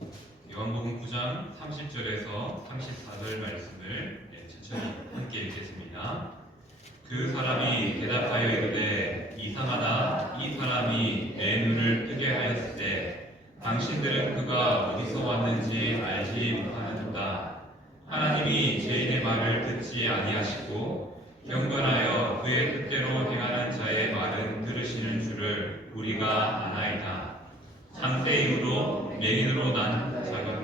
요한복음 9장 30절에서 34절 말씀을 천천히 함께 읽겠습니다. 그 사람이 대답하여 이르되 이상하다. 이 사람이 내 눈을 뜨게 하였을 때 당신들은 그가 어디서 왔는지 알지 못하는도다. 하나님이 죄인의 말을 듣지 아니하시고 경건하여 그의 뜻대로 행하는 자의 말은 들으시는 줄을 우리가 아나이다. 창세 이후로 맹인으로 난 자가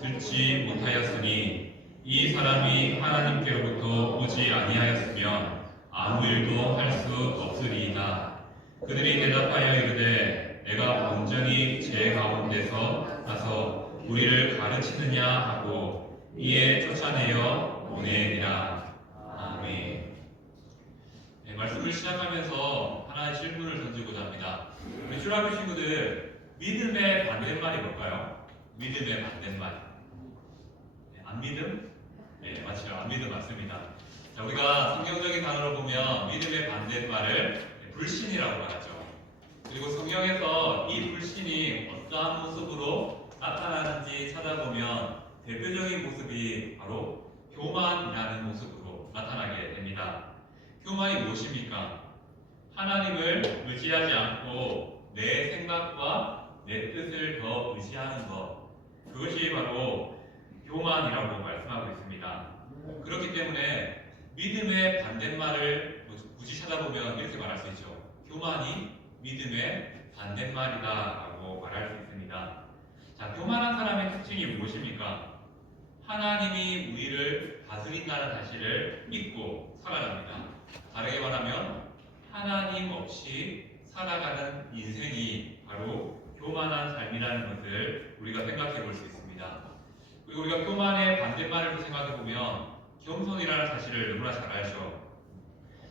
듣지 못하였으니 이 사람이 하나님께로부터 오지 아니하였으면 아무 일도 할 수 없으리이다. 그들이 대답하여 이르되 내가 온전히 제 가운데서 나서 우리를 가르치느냐 하고 이에 쫓아내어 보내니라. 아멘. 네, 말씀을 시작하면서 하나의 질문을 던지고자 합니다. 우리 주일학교 친구들, 믿음의 반대말이 뭘까요? 믿음의 반대말. 네, 안 믿음? 네, 맞죠. 안 믿음 맞습니다. 자, 우리가 성경적인 단어로 보면 믿음의 반대말을 불신이라고 말하죠. 그리고 성경에서 이 불신이 어떠한 모습으로 나타나는지 찾아보면 대표적인 모습이 바로 교만이라는 모습으로 나타나게 됩니다. 교만이 무엇입니까? 하나님을 의지하지 않고 내 생각과 내 뜻을 더 의지하는 것, 그것이 바로 교만이라고 말씀하고 있습니다. 그렇기 때문에 믿음의 반대말을 굳이 찾아보면 이렇게 말할 수 있죠. 교만이 믿음의 반대말이다라고 말할 수 있습니다. 자, 교만한 사람의 특징이 무엇입니까? 하나님이 우리를 다스린다는 사실을 믿고 살아갑니다. 다르게 말하면 하나님 없이 살아가는 인생이 바로 교만한 삶이라는 것을 우리가 생각해 볼 수 있습니다. 그리고 우리가 교만의 반대말을 생각해 보면 겸손이라는 사실을 누구나 잘 알죠.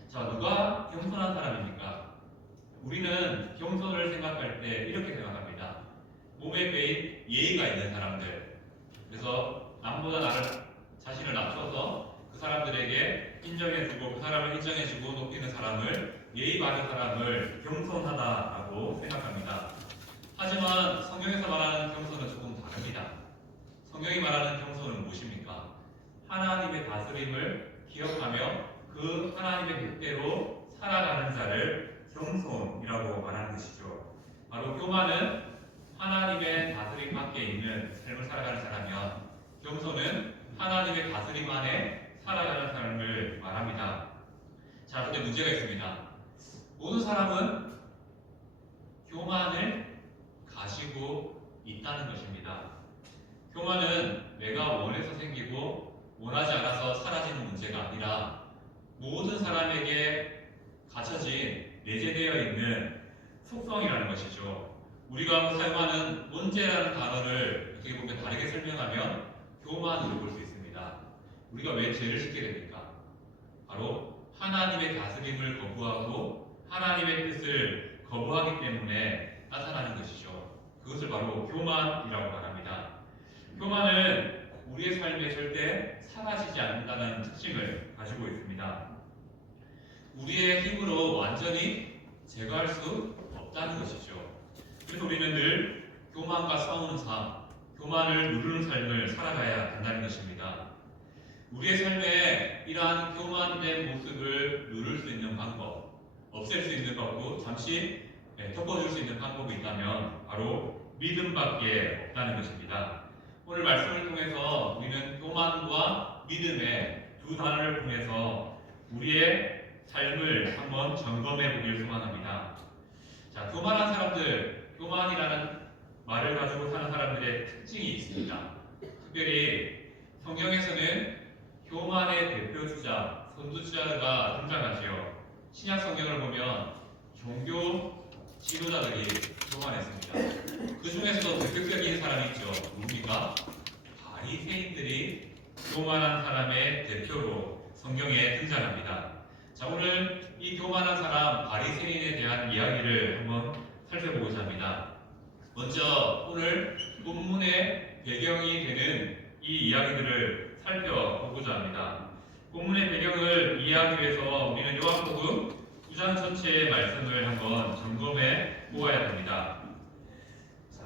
자, 누가 겸손한 사람입니까? 우리는 겸손을 생각할 때 이렇게 생각합니다. 몸에 배인 예의가 있는 사람들. 그래서 남보다 나를 자신을 낮춰서 그 사람들에게 인정해주고 그 사람을 인정해주고 높이는 사람을, 예의 바른 사람을 겸손하다라고 생각합니다. 하지만 성경에서 말하는 겸손은 조금 다릅니다. 성경이 말하는 겸손은 무엇입니까? 하나님의 다스림을 기억하며 그 하나님의 뜻대로 살아가는 자를 겸손이라고 말하는 것이죠. 바로 교만은 하나님의 다스림 밖에 있는 삶을 살아가는 사람이면, 겸손은 하나님의 다스림 안에 살아가는 삶을 말합니다. 자, 그런데 문제가 있습니다. 모든 사람은 교만을 가지고 있다는 것입니다. 교만은 내가 원해서 생기고 원하지 않아서 사라지는 문제가 아니라 모든 사람에게 갖춰진 내재되어 있는 속성이라는 것이죠. 우리가 사용하는 문제라는 단어를 어떻게 보면 다르게 설명하면 교만으로 볼 수 있습니다. 우리가 왜 죄를 짓게 됩니까? 바로 하나님의 다스림을 거부하고 하나님의 뜻을 거부하기 때문에 나타나는 것이죠. 그것을 바로 교만이라고 말합니다. 교만은 우리의 삶에 절대 사라지지 않는다는 특징을 가지고 있습니다. 우리의 힘으로 완전히 제거할 수 없다는 것이죠. 그래서 우리는 늘 교만과 싸우는 삶, 교만을 누르는 삶을 살아가야 한다는 것입니다. 우리의 삶에 이러한 교만된 모습을 누를 수 있는 방법, 없앨 수 있는 방법, 잠시 덮어줄 수 있는 방법이 있다면 바로 믿음밖에 없다는 것입니다. 오늘 말씀을 통해서 우리는 교만과 믿음의 두 단어를 통해서 우리의 삶을 한번 점검해 보길 소망합니다. 자, 교만한 사람들, 교만이라는 말을 가지고 사는 사람들의 특징이 있습니다. 특별히 성경에서는 교만의 대표주자, 선두주자가 등장하지요. 신약 성경을 보면 종교 지도자들이 교만했습니다. 그 중에서도 대표적인 사람이 있죠. 누굽니까? 바리새인들이 교만한 사람의 대표로 성경에 등장합니다. 자, 오늘 이 교만한 사람 바리새인에 대한 이야기를 한번 살펴보고자 합니다. 먼저 오늘 본문의 배경이 되는 이 이야기들을 살펴보고자 합니다. 본문의 배경을 이해하기 위해서 우리는 요한복음 9장 전체의 말씀을 한번 점검해 보아야 됩니다. 자,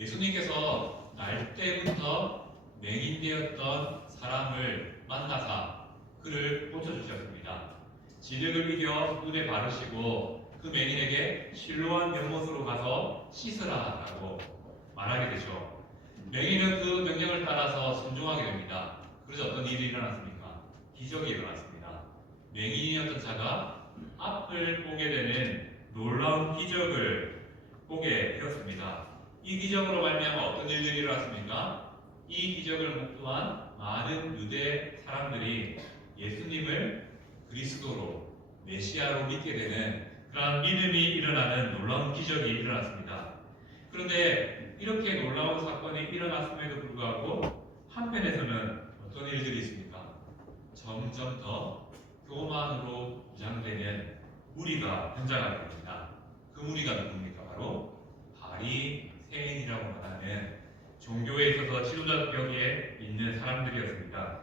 예수님께서 날 때부터 맹인되었던 사람을 만나사 그를 고쳐주셨습니다. 진흙을 이겨 눈에 바르시고 그 맹인에게 실로암 연못으로 가서 씻으라 라고 말하게 되죠. 맹인은 그 명령을 따라서 순종하게 됩니다. 그래서 어떤 일이 일어났습니까? 기적이 일어났습니다. 맹인이었던 자가 앞을 보게 되는 놀라운 기적을 보게 되었습니다. 이 기적으로 말미암아 어떤 일들이 일어났습니까? 이 기적을 목도한 많은 유대 사람들이 예수님을 그리스도로 메시아로 믿게 되는 그러한 믿음이 일어나는 놀라운 기적이 일어났습니다. 그런데 이렇게 놀라운 사건이 일어났음에도 불구하고 한편에서는 어떤 일들이 있습니까? 점점 더 교만으로 무장되는 무리가 등장하게 됩니다. 그 무리가 누굽니까? 바로 바리새인이라고 말하는 종교에 있어서 지도자격에 있는 사람들이었습니다.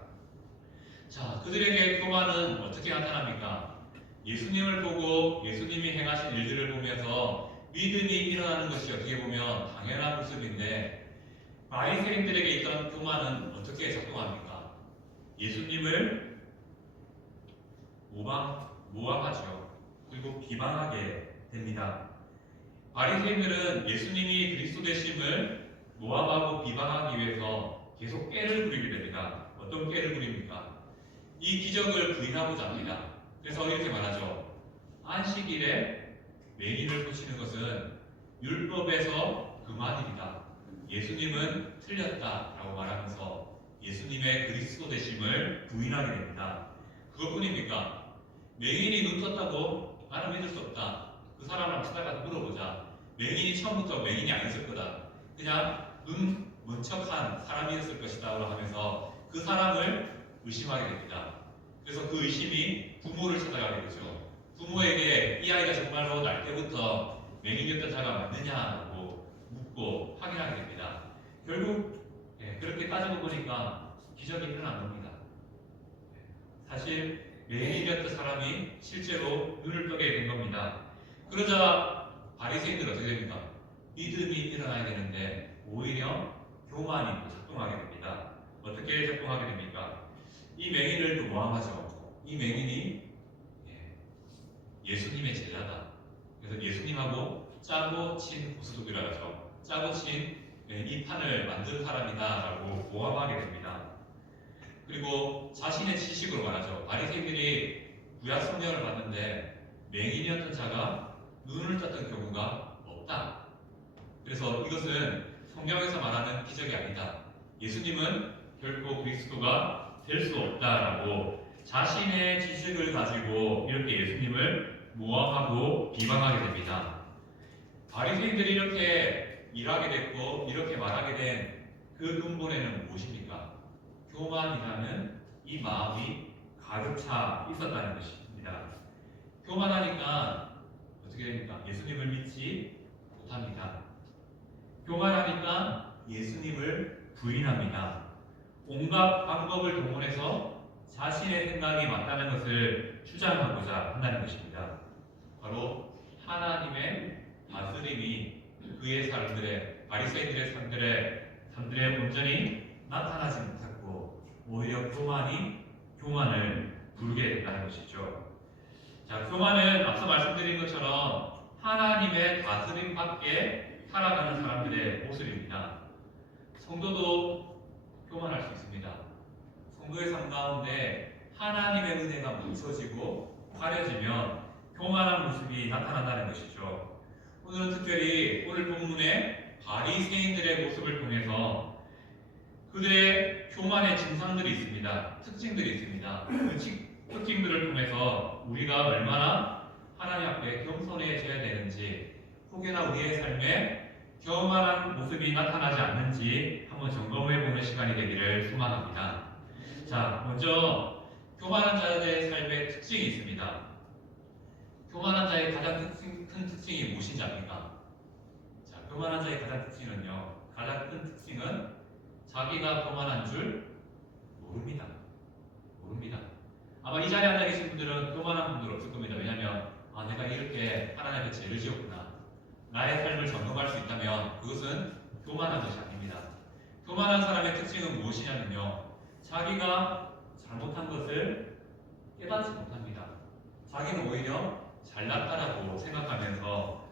자, 그들에게 교만은 어떻게 나타납니까? 예수님을 보고 예수님이 행하신 일들을 보면서 믿음이 일어나는 것이 어떻게 보면 당연한 모습인데 바리새인들에게 있던 교만은 어떻게 작동합니까? 예수님을 모함하죠. 그리고 비방하게 됩니다. 바리새인들은 예수님이 그리스도 되심을 모함하고 비방하기 위해서 계속 깨를 부리게 됩니다. 어떤 깨를 부립니까? 이 기적을 부인하고자 합니다. 그래서 이렇게 말하죠. 안식일에 맹인을 고치는 것은 율법에서 금한 일이다. 예수님은 틀렸다라고 말하면서 예수님의 그리스도 되심을 부인하게 됩니다. 그것뿐입니까? 맹인이 눈 떴다고 나는 믿을 수 없다. 그 사람을 찾아가서 물어보자. 맹인이 처음부터 맹인이 아니었을 거다. 그냥 눈 먼 척한 사람이었을 것이다 하면서 그 사람을 의심하게 됩니다. 그래서 그 의심이 부모를 찾아가게 되죠. 부모에게 이 아이가 정말로 날 때부터 맹인이었던 자가 맞느냐고 묻고 확인하게 됩니다. 결국 그렇게 따지고 보니까 기적이 일어난 겁니다. 사실 맹인이었던 사람이 실제로 눈을 뜨게 된 겁니다. 그러자 바리새인들 어떻게 됩니까? 믿음이 일어나야 되는데 오히려 교만이 작동하게 됩니다. 어떻게 작동하게 됩니까? 이 맹인을 또 모함하죠. 이 맹인이 예수님의 제자다. 그래서 예수님하고 짜고 친 고스톱이라 하죠. 짜고 친 이 판을 만든 사람이다라고 모함하게 됩니다. 그리고 자신의 지식으로 말하죠. 바리새인들이 구약 성경을 봤는데 맹인이었던 자가 눈을 떴던 경우가 없다. 그래서 이것은 성경에서 말하는 기적이 아니다. 예수님은 결코 그리스도가 될 수 없다라고 자신의 지식을 가지고 이렇게 예수님을 모함하고 비방하게 됩니다. 바리새인들이 이렇게 일하게 됐고 이렇게 말하게 된 그 근본에는 무엇입니까? 교만이라는 이 마음이 가득 차 있었다는 것입니다. 교만하니까 어떻게 됩니까? 예수님을 믿지 못합니다. 교만하니까 예수님을 부인합니다. 온갖 방법을 동원해서 자신의 생각이 맞다는 것을 주장하고자 한다는 것입니다. 바로 하나님의 다스림이 그의 사람들의 바리새인들의 삶들에 온전히 나타나지 못했고 오히려 교만을 부르게 된다는 것이죠. 자, 교만은 앞서 말씀드린 것처럼 하나님의 다스림 밖에 살아가는 사람들의 모습입니다. 성도도 교만할 수 있습니다. 성도의 삶 가운데 하나님의 은혜가 멈춰지고 가려지면 교만한 모습이 나타난다는 것이죠. 오늘은 특별히 오늘 본문에 바리새인들의 모습을 통해서 그들의 교만의 증상들이 있습니다. 특징들이 있습니다. 그 특징들을 통해서 우리가 얼마나 하나님 앞에 겸손해져야 되는지 혹여나 우리의 삶에 교만한 모습이 나타나지 않는지 한번 점검해보는 시간이 되기를 소망합니다. 자, 먼저 교만한 자들의 삶의 특징이 있습니다. 교만한 자의 가장 큰 특징이 무엇인지 압니까? 자, 교만한 자의 가장 큰 특징은 자기가 교만한 줄 모릅니다. 아마 이 자리에 앉아 계신 분들은 교만한 분들 없을 겁니다. 왜냐하면 내가 이렇게 하나님 앞에 죄를 지었구나. 나의 삶을 점검할 수 있다면 그것은 교만한 것이 아닙니다. 교만한 사람의 특징은 무엇이냐면요. 자기가 잘못한 것을 깨닫지 못합니다. 자기는 오히려 잘났다라고 생각하면서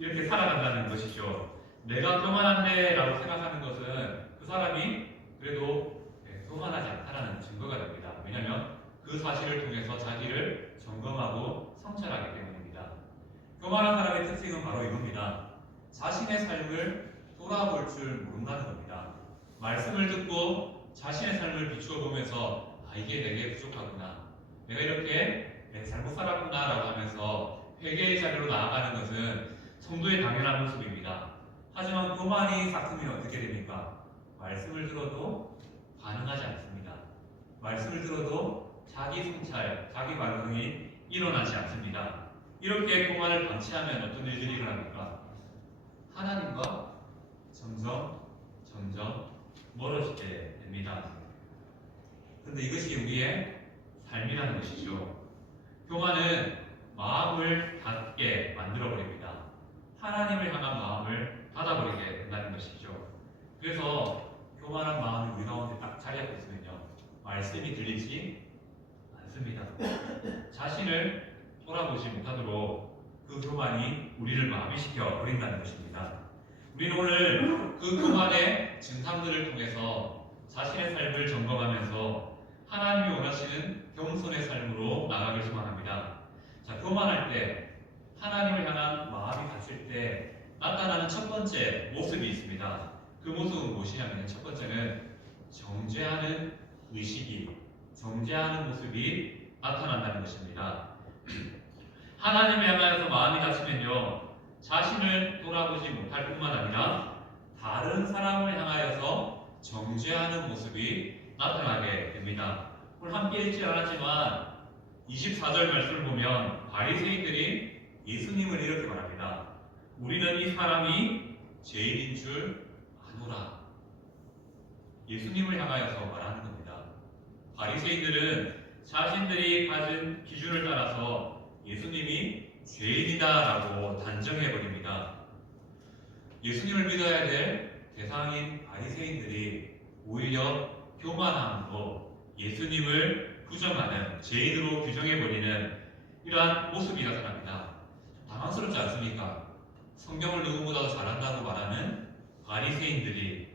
이렇게 살아간다는 것이죠. 내가 교만한데 라고 생각하는 것은 그 사람이 그래도 교만하지 않다라는 증거가 됩니다. 왜냐하면 그 사실을 통해서 자기를 점검하고 성찰하기 때문입니다. 교만한 사람의 특징은 바로 이겁니다. 자신의 삶을 돌아볼 줄 모른다는 겁니다. 말씀을 듣고 자신의 삶을 비추어 보면서 이게 내게 부족하구나, 내가 이렇게 잘못 살았구나 라고 하면서 회개의 자리로 나아가는 것은 성도의 당연한 모습입니다. 하지만 교만이 싹트면 어떻게 됩니까? 말씀을 들어도 반응하지 않습니다. 말씀을 들어도 자기 성찰, 자기 반성이 일어나지 않습니다. 이렇게 교만을 방치하면 어떤 일들이 일어납니까? 하나님과 점점 멀어지게 됩니다. 그런데 이것이 우리의 삶이라는 것이죠. 교만은 마음을 닫게 만들어버립니다. 하나님을 향한 마음을 닫아버리게 된다는 것이죠. 그래서 교만한 마음이 우리 가운데 딱 자리 잡고 있으면요, 말씀이 들리지 않습니다. 자신을 돌아보지 못하도록 그 교만이 우리를 마비시켜 버린다는 것입니다. 우리는 오늘 그 교만의 증상들을 통해서 자신의 삶을 점검하면서 하나님이 원하시는 겸손의 삶으로 나가길 소망합니다. 자, 교만할 때, 하나님을 향한 마음이 닫힐 때 나타나는 첫 번째 모습이 있습니다. 그 모습은 무엇이냐면, 첫 번째는 정죄하는 의식이, 정죄하는 모습이 나타난다는 것입니다. 하나님을 향하여서 마음이 닫히면요, 자신을 돌아보지 못할 뿐만 아니라 다른 사람을 향하여서 정죄하는 모습이 나타나게 됩니다. 오늘 함께 읽지 않았지만 24절 말씀을 보면 바리새인들이 예수님을 이렇게 말합니다. 우리는 이 사람이 죄인인 줄 아노라. 예수님을 향하여서 말하는 겁니다. 바리새인들은 자신들이 가진 기준을 따라서 예수님이 죄인이다라고 단정해버립니다. 예수님을 믿어야 될 대상인 바리새인들이 오히려 교만함으로 예수님을 부정하는, 죄인으로 규정해버리는 이러한 모습이 나타납니다. 당황스럽지 않습니까? 성경을 누구보다도 잘한다고 말하는 바리새인들이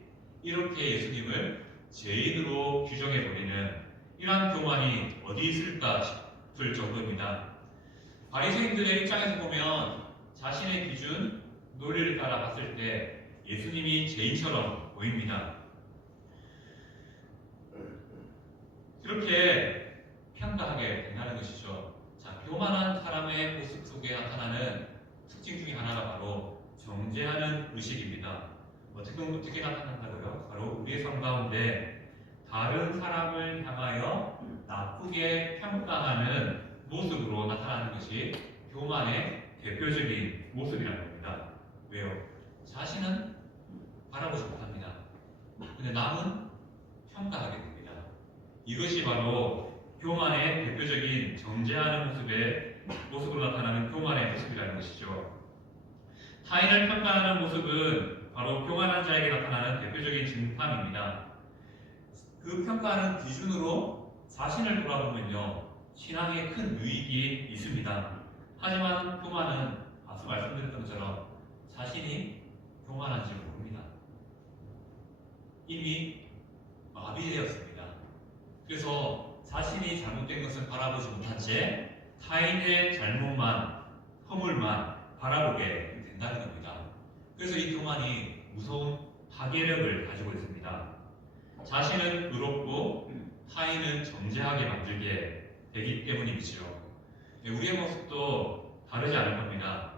이렇게 예수님을 죄인으로 규정해버리는 이러한 교만이 어디 있을까 싶을 정도입니다. 바리새인들의 입장에서 보면 자신의 기준, 논리를 따라 봤을 때 예수님이 죄인처럼 보입니다. 그렇게 평가하게 된다는 것이죠. 자, 교만한 사람의 모습 속에 나타나는 특징 중에 하나가 바로 정죄하는 의식입니다. 어떻게 나타난다고요? 바로 우리의 삶 가운데 다른 사람을 향하여 나쁘게 평가하는 모습으로 나타나는 것이 교만의 대표적인 모습이라는 겁니다. 왜요? 자신은 바라보지 못합니다. 근데 남은 평가하게 됩니다. 이것이 바로 교만의 대표적인 정죄하는 모습으로 나타나는 교만의 모습이라는 것이죠. 타인을 평가하는 모습은 바로 교만한 자에게 나타나는 대표적인 증상입니다. 그 평가하는 기준으로 자신을 돌아보면요, 신앙에 큰 유익이 있습니다. 하지만 교만은 앞서 말씀드렸던 것처럼 자신이 교만한지 모릅니다. 이미 마비되었습니다. 그래서 자신이 잘못된 것을 바라보지 못한 채 타인의 잘못만, 허물만 바라보게 된다는 겁니다. 그래서 이 교만이 무서운 파괴력을 가지고 있습니다. 자신은 의롭고 타인은 정죄하게 만들게 되기 때문이죠. 우리의 모습도 다르지 않을 겁니다.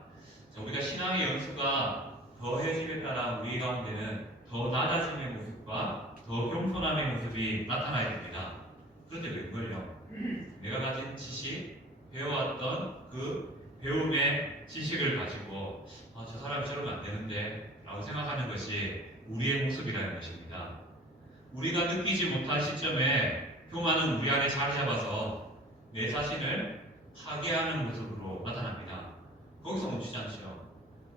우리가 신앙의 연수가 더해짐에 따라 우리 가운데는 더 낮아짐의 모습과 더 겸손함의 모습이 나타나야 됩니다. 그런데 웬걸요? 내가 가진 지식, 배워왔던 그 배움의 지식을 가지고 저 사람이 저러면 안 되는데 라고 생각하는 것이 우리의 모습이라는 것입니다. 우리가 느끼지 못한 시점에 교만은 우리 안에 자리 잡아서 내 자신을 파괴하는 모습으로 나타납니다. 거기서 멈추지 않죠.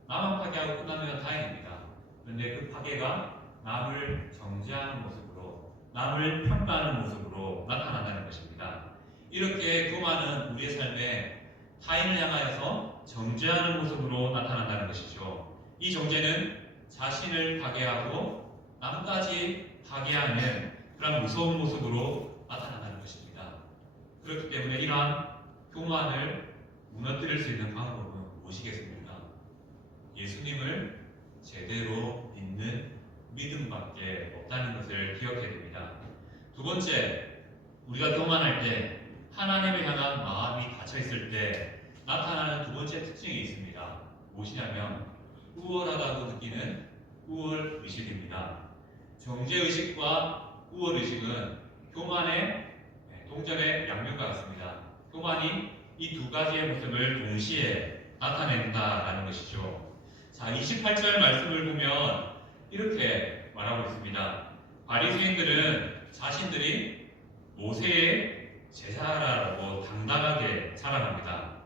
나만 파괴하고 끝나면 다행입니다. 그런데 그 파괴가 남을 정죄하는 모습으로, 남을 평가하는 모습으로 나타난다는 것입니다. 이렇게 교만은 우리의 삶에 타인을 향하여서 정죄하는 모습으로 나타난다는 것이죠. 이 정죄는 자신을 파괴하고 남까지 파괴하는 그런 무서운 모습으로 나타난다는 것입니다. 그렇기 때문에 이러한 교만을 무너뜨릴 수 있는 방법은 무엇이겠습니까? 예수님을 제대로 믿는 믿음밖에 없다는 것을 기억해야 됩니다. 두 번째, 우리가 교만할 때 하나님을 향한 마음이 닫혀 있을 때 나타나는 두 번째 특징이 있습니다. 무엇이냐면 우월하다고 느끼는 우월의식입니다. 정죄의식과 우월의식은 교만의 동전의 양면과 같습니다. 교만이 이 두 가지의 모습을 동시에 나타낸다라는 것이죠. 자, 28절 말씀을 보면 이렇게 말하고 있습니다. 바리새인들은 자신들이 모세의 제자라고 당당하게 자랑합니다.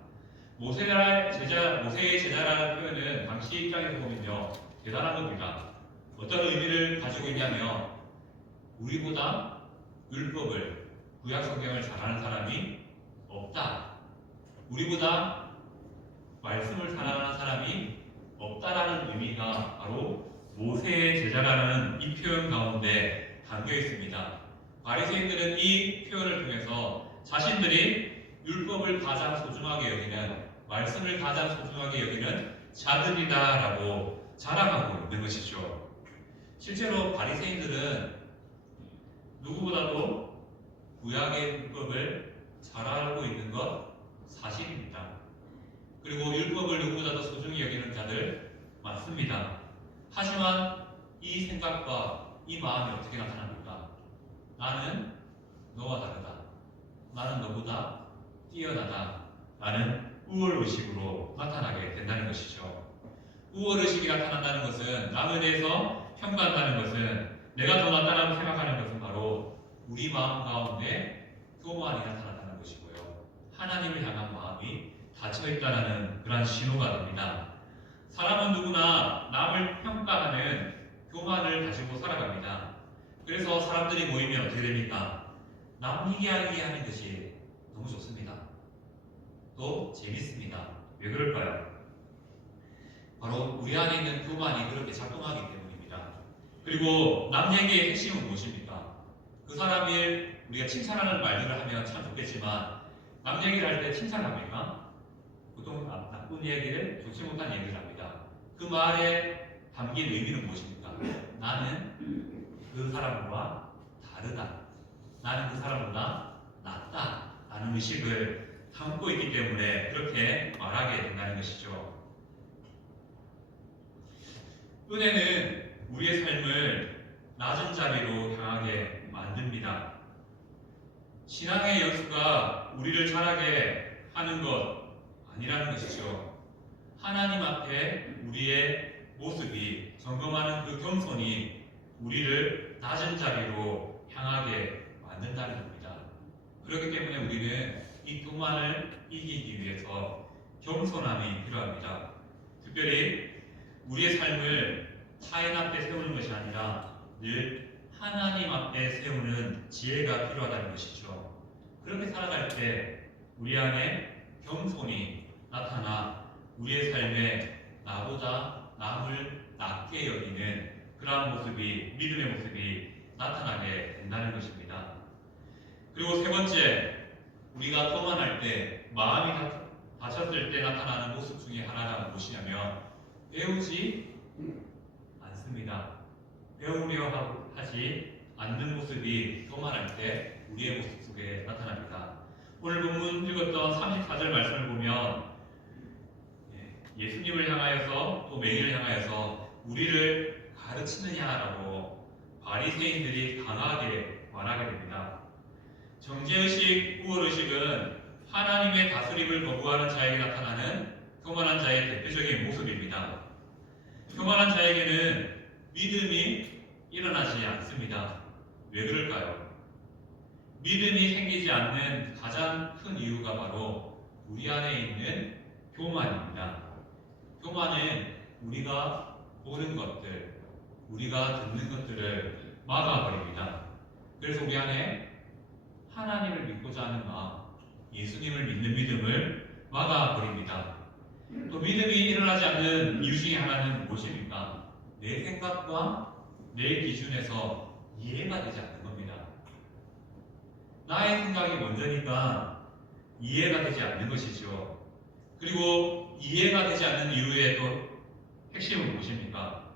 모세의 제자라는 표현은 당시 입장에서 보면요, 대단한 겁니다. 어떤 의미를 가지고 있냐면 우리보다 율법을, 구약 성경을 잘 아는 사람이 없다. 우리보다 말씀을 사랑하는 사람이 없다라는 의미가 바로 모세의 제자라는 이 표현 가운데 담겨 있습니다. 바리새인들은 이 표현을 통해서 자신들이 율법을 가장 소중하게 여기는, 말씀을 가장 소중하게 여기는 자들이다라고 자랑하고 있는 것이죠. 실제로 바리새인들은 누구보다도 구약의 율법을 잘 알고 있는 것 사실입니다. 그리고 율법을 누구보다도 소중히 여기는 자들 맞습니다. 하지만 이 생각과 이 마음이 어떻게 나타납니까? 나는 너와 다르다. 나는 너보다 뛰어나다. 라는 우월의식으로 나타나게 된다는 것이죠. 우월의식이 나타난다는 것은, 남에 대해서 평가한다는 것은, 내가 더 낫다라고 생각하는 것은 바로 우리 마음 가운데 교만이 나타난다는 것이고요. 하나님을 향한 마음이 닫혀있다는 그런 신호가 됩니다. 사람은 누구나 남을 평가하는 교만을 가지고 살아갑니다. 그래서 사람들이 모이면 어떻게 됩니까? 남 얘기하기 하는 것이 너무 좋습니다. 또 재밌습니다. 왜 그럴까요? 바로 우리 안에 있는 교만이 그렇게 작동하기 때문입니다. 그리고 남 얘기의 핵심은 무엇입니까? 그 사람을 우리가 칭찬하는 말들을 하면 참 좋겠지만 남 얘기를 할 때 칭찬합니까? 보통 나쁜 얘기를, 좋지 못한 얘기를 합니다. 그 말에 담긴 의미는 무엇입니까? 나는 그 사람과 다르다. 나는 그 사람보다 낫다. 라는 의식을 담고 있기 때문에 그렇게 말하게 된다는 것이죠. 은혜는 우리의 삶을 낮은 자리로 향하게 만듭니다. 신앙의 연수가 우리를 자라게 하는 것 아니라는 것이죠. 하나님 앞에 우리의 모습이 점검하는 그 겸손이 우리를 낮은 자리로 향하게 만든다는 겁니다. 그렇기 때문에 우리는 이 교만을 이기기 위해서 겸손함이 필요합니다. 특별히 우리의 삶을 타인 앞에 세우는 것이 아니라 늘 하나님 앞에 세우는 지혜가 필요하다는 것이죠. 그렇게 살아갈 때 우리 안에 겸손이 나타나 우리의 삶에 나보다 남을 낮게 여기는 그러한 모습이, 믿음의 모습이 나타나게 된다는 것입니다. 그리고 세 번째, 우리가 교만할 때, 마음이 다쳤을 때 나타나는 모습 중에 하나가 무엇이냐면 배우지 않습니다. 배우려 하지 않는 모습이 교만할 때 우리의 모습 속에 나타납니다. 오늘 본문 읽었던 34절 말씀을 보면 예수님을 향하여서 또 맹인을 향하여서 우리를 가르치느냐라고 바리새인들이 강하게 말하게 됩니다. 정죄의식, 우월의식은 하나님의 다스림을 거부하는 자에게 나타나는 교만한 자의 대표적인 모습입니다. 교만한 자에게는 믿음이 일어나지 않습니다. 왜 그럴까요? 믿음이 생기지 않는 가장 큰 이유가 바로 우리 안에 있는 교만입니다. 교만은 우리가 보는 것들, 우리가 듣는 것들을 막아버립니다. 그래서 우리 안에 하나님을 믿고자 하는 마음, 예수님을 믿는 믿음을 막아버립니다. 또 믿음이 일어나지 않는 이유 중에 하나는 무엇입니까? 내 생각과 내 기준에서 이해가 되지 않는 겁니다. 나의 생각이 먼저니까 이해가 되지 않는 것이죠. 그리고 이해가 되지 않는 이유의 또 핵심은 무엇입니까?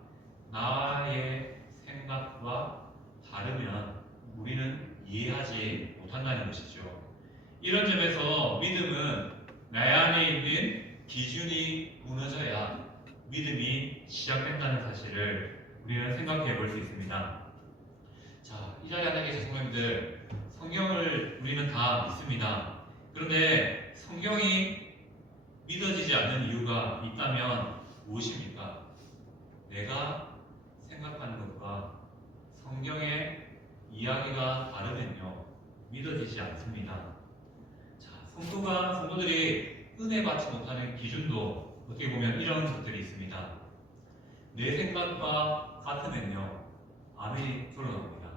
나의 생각과 다르면 우리는 이해하지 못한다는 것이죠. 이런 점에서 믿음은 내 안에 있는 기준이 무너져야 믿음이 시작된다는 사실을 우리는 생각해 볼 수 있습니다. 자, 이 자리에 앉아 계신 성도님들, 성경을 우리는 다 믿습니다. 그런데 성경이 믿어지지 않는 이유가 있다면 무엇입니까? 내가 생각하는 것과 성경의 이야기가 다르면요, 믿어지지 않습니다. 자, 성도들이 은혜 받지 못하는 기준도 어떻게 보면 이런 것들이 있습니다. 내 생각과 같으면요, 아멘이 들어갑니다.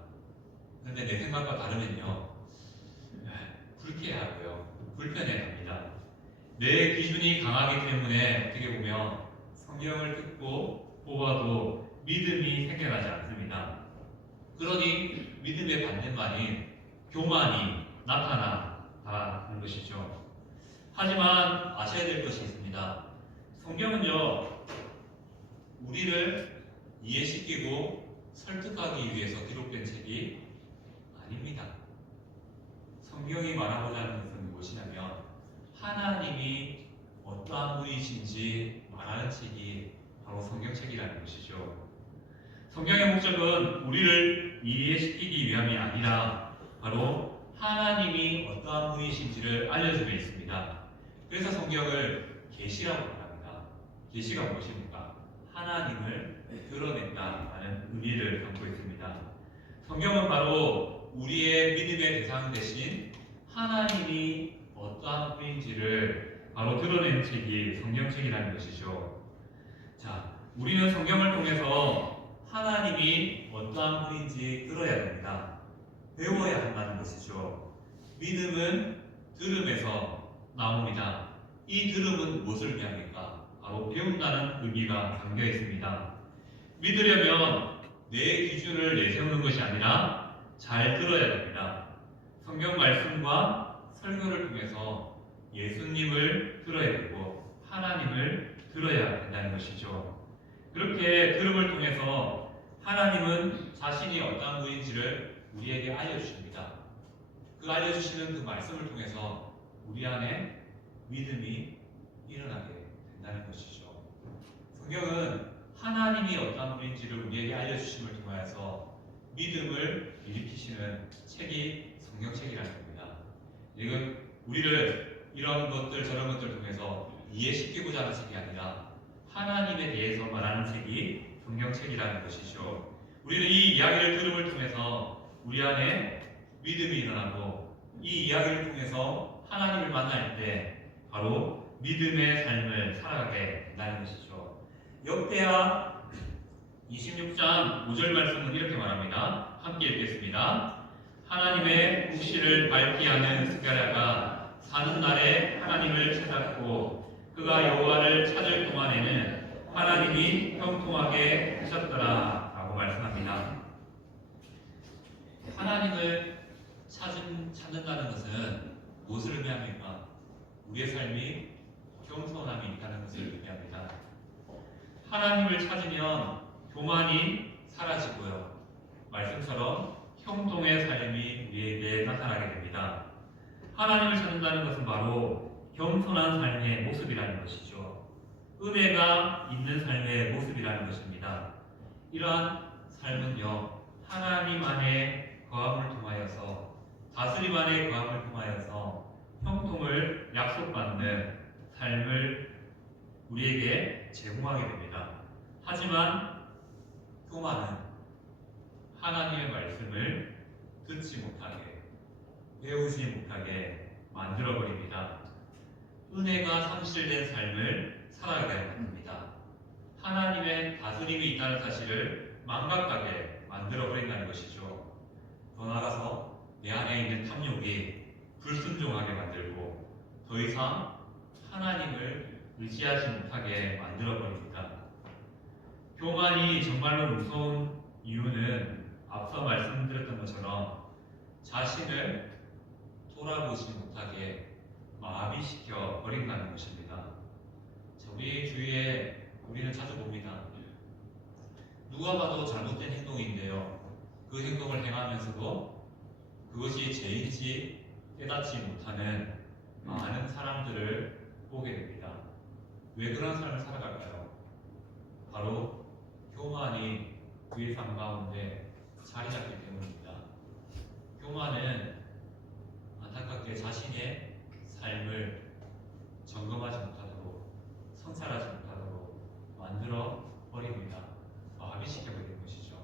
그런데 내 생각과 다르면요, 불쾌하고요, 불편해합니다. 내 기준이 강하기 때문에 어떻게 보면 성경을 듣고 보아도 믿음이 생겨나지 않습니다. 그러니 믿음의 반대말인 교만이 나타나는 것이죠. 하지만 아셔야 될 것이 있습니다. 성경은요, 우리를 이해시키고 설득하기 위해서 기록된 책이 아닙니다. 성경이 말하고자 하는 것은 무엇이냐면 하나님이 어떠한 분이신지 말하는 책이 바로 성경책이라는 것이죠. 성경의 목적은 우리를 이해시키기 위함이 아니라 바로 하나님이 어떠한 분이신지를 알려주고 있습니다. 그래서 성경을 계시라고 말합니다. 계시가 무엇입니까? 하나님을 드러낸다라는 의미를 담고 있습니다. 성경은 바로 우리의 믿음의 대상 대신 하나님이 어떠한 분인지를 바로 드러낸 책이 성경책이라는 것이죠. 자, 우리는 성경을 통해서 하나님이 어떠한 분인지 들어야 됩니다. 배워야 한다는 것이죠. 믿음은 들음에서 나옵니다. 이 들음은 무엇을 의미합니까? 바로 배운다는 의미가 담겨 있습니다. 믿으려면 내 기준을 내세우는 것이 아니라 잘 들어야 됩니다. 성경 말씀과 설교를 통해서 예수님을 들어야 되고 하나님을 들어야 된다는 것이죠. 그렇게 들음을 통해서 하나님은 자신이 어떠한 분인지를 우리에게 알려주십니다. 그 알려주시는 그 말씀을 통해서 우리 안에 믿음이 일어나게 된다는 것이죠. 성경은 하나님이 어떠한 분인지를 우리에게 알려주심을 통하여서 믿음을 일으키시는 책이 성경책이라는 겁니다. 이건 우리를 이런 것들 저런 것들을 통해서 이해시키고자 하는 책이 아니라 하나님에 대해서 말하는 책이 성경책이라는 것이죠. 우리는 이 이야기를 들음을 통해서 우리 안에 믿음이 일어나고 이 이야기를 통해서 하나님을 만날 때 바로 믿음의 삶을 살아가게 된다는 것이죠. 역대하 26장 5절 말씀은 이렇게 말합니다. 함께 읽겠습니다. 하나님의 묵시를 밝히 하는 스가랴가 사는 날에 하나님을 찾았고 그가 여호와를 찾을 동안에는 하나님이 형통하게 하셨더라 라고 말씀합니다. 하나님을 찾는다는 것은 무엇을 의미합니까? 우리의 삶이 겸손함이 있다는 것을 의미합니다. 하나님을 찾으면 교만이 사라지고요. 말씀처럼 형통의 삶이 우리에게 나타나게 됩니다. 하나님을 찾는다는 것은 바로 겸손한 삶의 모습이라는 것이죠. 은혜가 있는 삶의 모습이라는 것입니다. 이러한 삶은요, 하나님 안에 거함을 통하여서 다스림 안에 거함을 통하여서 형통을 약속받는 삶을 우리에게 제공하게 됩니다. 하지만 교만은 하나님의 말씀을 듣지 못하게, 배우지 못하게 만들어버립니다. 은혜가 상실된 삶을 살아가게 합니다. 하나님의 다스림이 있다는 사실을 망각하게 만들어 버린다는 것이죠. 더 나아가서 내 안에 있는 탐욕이 불순종하게 만들고 더 이상 하나님을 의지하지 못하게 만들어 버립니다. 교만이 정말로 무서운 이유는 앞서 말씀드렸던 것처럼 자신을 돌아보지 못하게 마비시켜 버린다는 것입니다. 우리 주위에 우리는 자주 봅니다. 누가 봐도 잘못된 행동인데요. 그 행동을 행하면서도 그것이 죄인지 깨닫지 못하는 많은 사람들을 보게 됩니다. 왜 그런 삶을 살아갈까요? 바로 교만이 그의 삶 가운데 자리 잡기 때문입니다. 교만은 안타깝게 자신의 삶을 점검하지 못하도록 성찰하지 못하도록 만들어 버립니다. 마비시켜버리는 것이죠.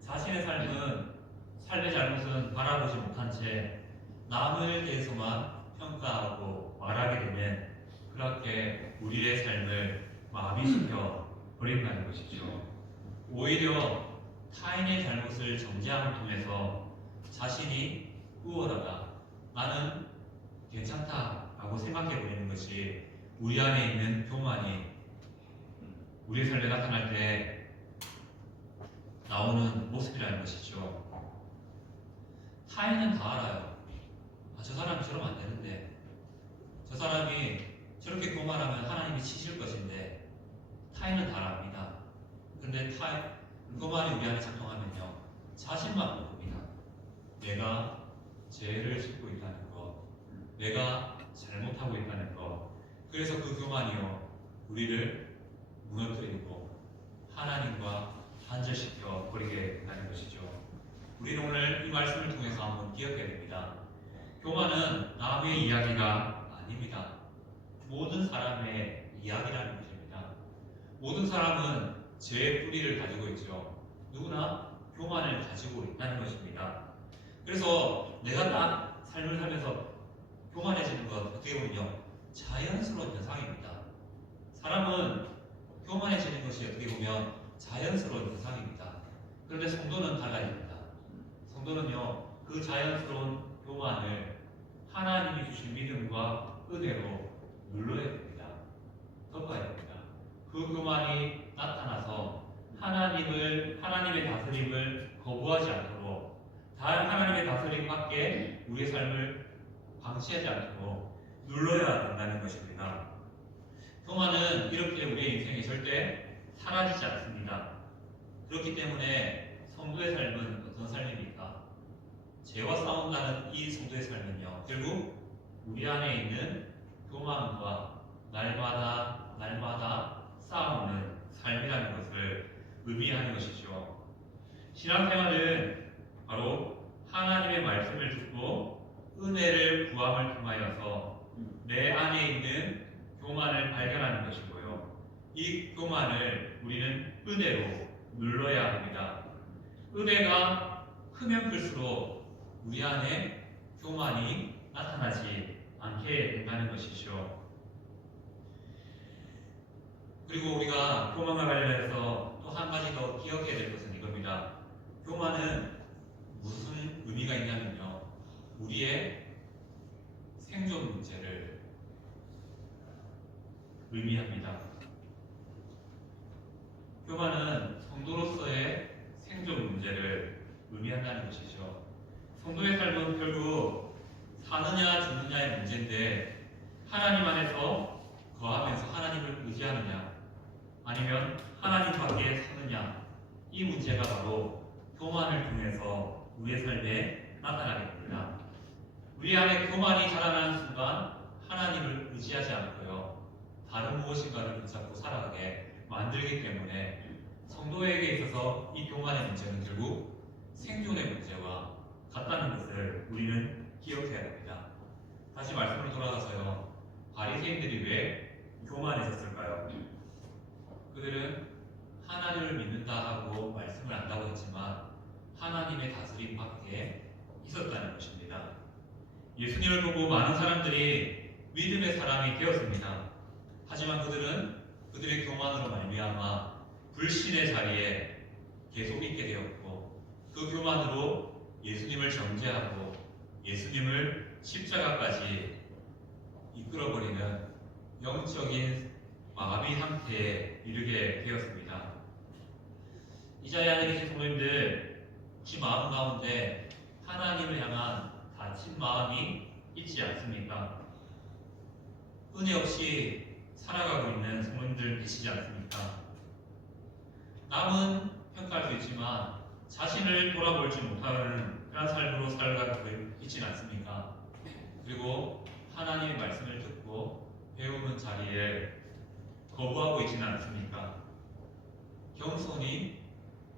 자신의 삶의 잘못은 바라보지 못한 채 남을 대해서만 평가하고 말하게 되면 그렇게 우리의 삶을 마비시켜 버린다는 것이죠. 오히려 타인의 잘못을 정죄함을 통해서 자신이 우월하다, 나는 괜찮다라고 생각해 버리는 것이 우리 안에 있는 교만이 우리의 삶에 나타날 때 나오는 모습이라는 것이죠. 타인은 다 알아요. 저 사람이 저러면 안 되는데, 저 사람이 저렇게 교만하면 하나님이 치실 것인데, 타인은 다 압니다. 그런데 교만이 우리 안에 작동하면요, 자신만 모릅니다. 내가 죄를 짓고 있다는 것, 내가 잘못하고 있다는 것. 그래서 그 교만이요, 우리를 무너뜨리고 하나님과 단절시켜 버리게 된다는 것이죠. 우리는 오늘 이 말씀을 통해서 한번 기억해야 됩니다. 교만은 남의 이야기가 아닙니다. 모든 사람의 이야기라는 것입니다. 모든 사람은 죄의 뿌리를 가지고 있죠. 누구나 교만을 가지고 있다는 것입니다. 그래서 내가 딱 삶을 살면서 교만해지는 것, 어떻게 보면요, 자연스러운 현상입니다. 사람은 교만해지는 것이 어떻게 보면 자연스러운 현상입니다. 그런데 성도는 달라집니다. 성도는요, 그 자연스러운 교만을 하나님이 주신 믿음과 은혜로 눌러야 됩니다. 덮어야 됩니다. 그 교만이 나타나서 하나님의 다스림을 거부하지 않도록, 다른 하나님의 다스림 밖에 우리의 삶을 방치하지 않도록 눌러야 된다는 것입니다. 교만은 이렇게 우리의 인생에 절대 사라지지 않습니다. 그렇기 때문에 성도의 삶은 어떤 삶입니까? 죄와 싸운다는 이 성도의 삶은요, 결국 우리 안에 있는 교만과 날마다 싸우는 삶이라는 것을 의미하는 것이죠. 신앙생활은 바로 하나님의 말씀을 듣고 은혜를 구함을 통하여서 내 안에 있는 교만을 발견하는 것이고요. 이 교만을 우리는 은혜로 눌러야 합니다. 은혜가 크면 클수록 우리 안에 교만이 나타나지 않게 된다는 것이죠. 그리고 우리가 교만과 관련해서 또 한 가지 더 기억해야 될 것은 이겁니다. 교만은 무슨 의미가 있냐면요, 우리의 생존 문제를 의미합니다. 교만은 성도로서의 생존 문제를 의미한다는 것이죠. 성도의 삶은 결국 사느냐 죽느냐의 문제인데, 하나님 안에서 거하면서 하나님을 의지하느냐 아니면 하나님 밖에 사느냐, 이 문제가 바로 교만을 통해서 우리의 삶에 나타나게 됩니다. 우리 안에 교만이 자라나는 순간 하나님을 의지하지 않고요, 다른 무엇인가를 붙잡고 살아가게 만들기 때문에 성도에게 있어서 이 교만의 문제는 결국 생존의 문제와 같다는 것을 우리는 기억해야 합니다. 다시 말씀으로 돌아가서요, 바리새인들이 왜 교만해졌을까요? 그들은 하나님을 믿는다 하고 말씀을 안다고 했지만 하나님의 다스림 밖에 있었다는 것입니다. 예수님을 보고 많은 사람들이 믿음의 사람이 되었습니다. 하지만 그들은 그들의 교만으로 말미암아 불신의 자리에 계속 있게 되었고 그 교만으로 예수님을 정죄하고 예수님을 십자가까지 이끌어버리는 영적인 마비 상태에 이르게 되었습니다. 이 자리에 앉아 계신 성도님들, 혹시 마음 가운데 하나님을 향한 다친 마음이 있지 않습니까? 은혜 없이 살아가고 있는 성도님들 계시지 않습니까? 남은 평가할 수 있지만 자신을 돌아보지 못하는 그런 삶으로 살아가고 있지는 않습니까? 그리고 하나님의 말씀을 듣고 배우는 자리에 거부하고 있지는 않습니까? 겸손이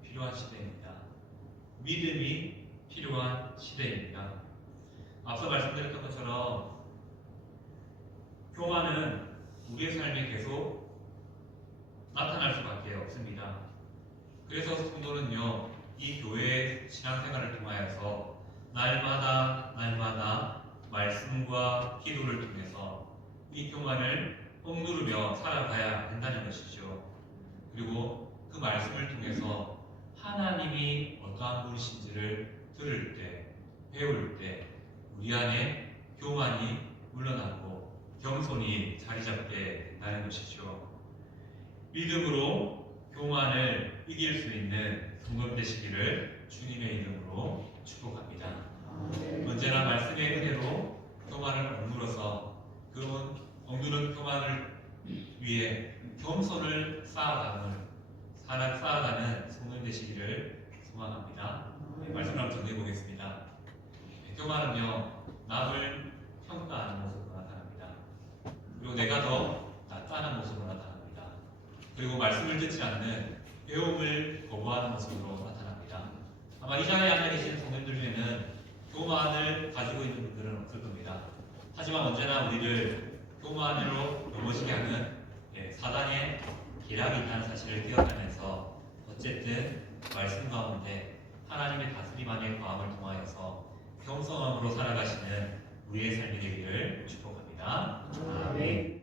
필요한 시대입니다. 믿음이 필요한 시대입니다. 앞서 말씀드렸던 것처럼 교만은 우리의 삶에 계속 나타날 수밖에 없습니다. 그래서 성도는요, 이 교회 신앙생활을 통하여서 날마다 말씀과 기도를 통해서 이 교만을 억누르며 살아가야 한다는 것이죠. 그리고 그 말씀을 통해서 하나님이 어떠한 분이신지를 들을 때, 배울 때 우리 안에 교만이 물러나고 겸손이 자리 잡게 된다는 것이죠. 믿음으로 교만을 이길 수 있는 성도 되시기를 주님의 이름으로 축복합니다. 언제나 말씀의 은혜로 교만을 억누러서 그 억누른 교만을 위해 겸손을 쌓아가는 성도 되시기를 소망합니다. 말씀을 한번 전해보겠습니다. 교만은요, 남을 평가하는 모습으로 나타납니다. 그리고 내가 더 낫다는 모습으로 나타납니다. 그리고 말씀을 듣지 않는 배움을 거부하는 모습으로 나타납니다. 아마 이 자리에 앉아 계신 성도들 중에는 교만을 가지고 있는 분들은 없을 겁니다. 하지만 언제나 우리를 교만으로 넘어지게 하는 사단의 계략이 있다는 사실을 기억하면서 어쨌든 말씀 가운데 하나님의 다스림 안에 거함을 통하여서 겸손함으로 살아가시는 우리의 삶이 되기를 축복합니다. 아멘.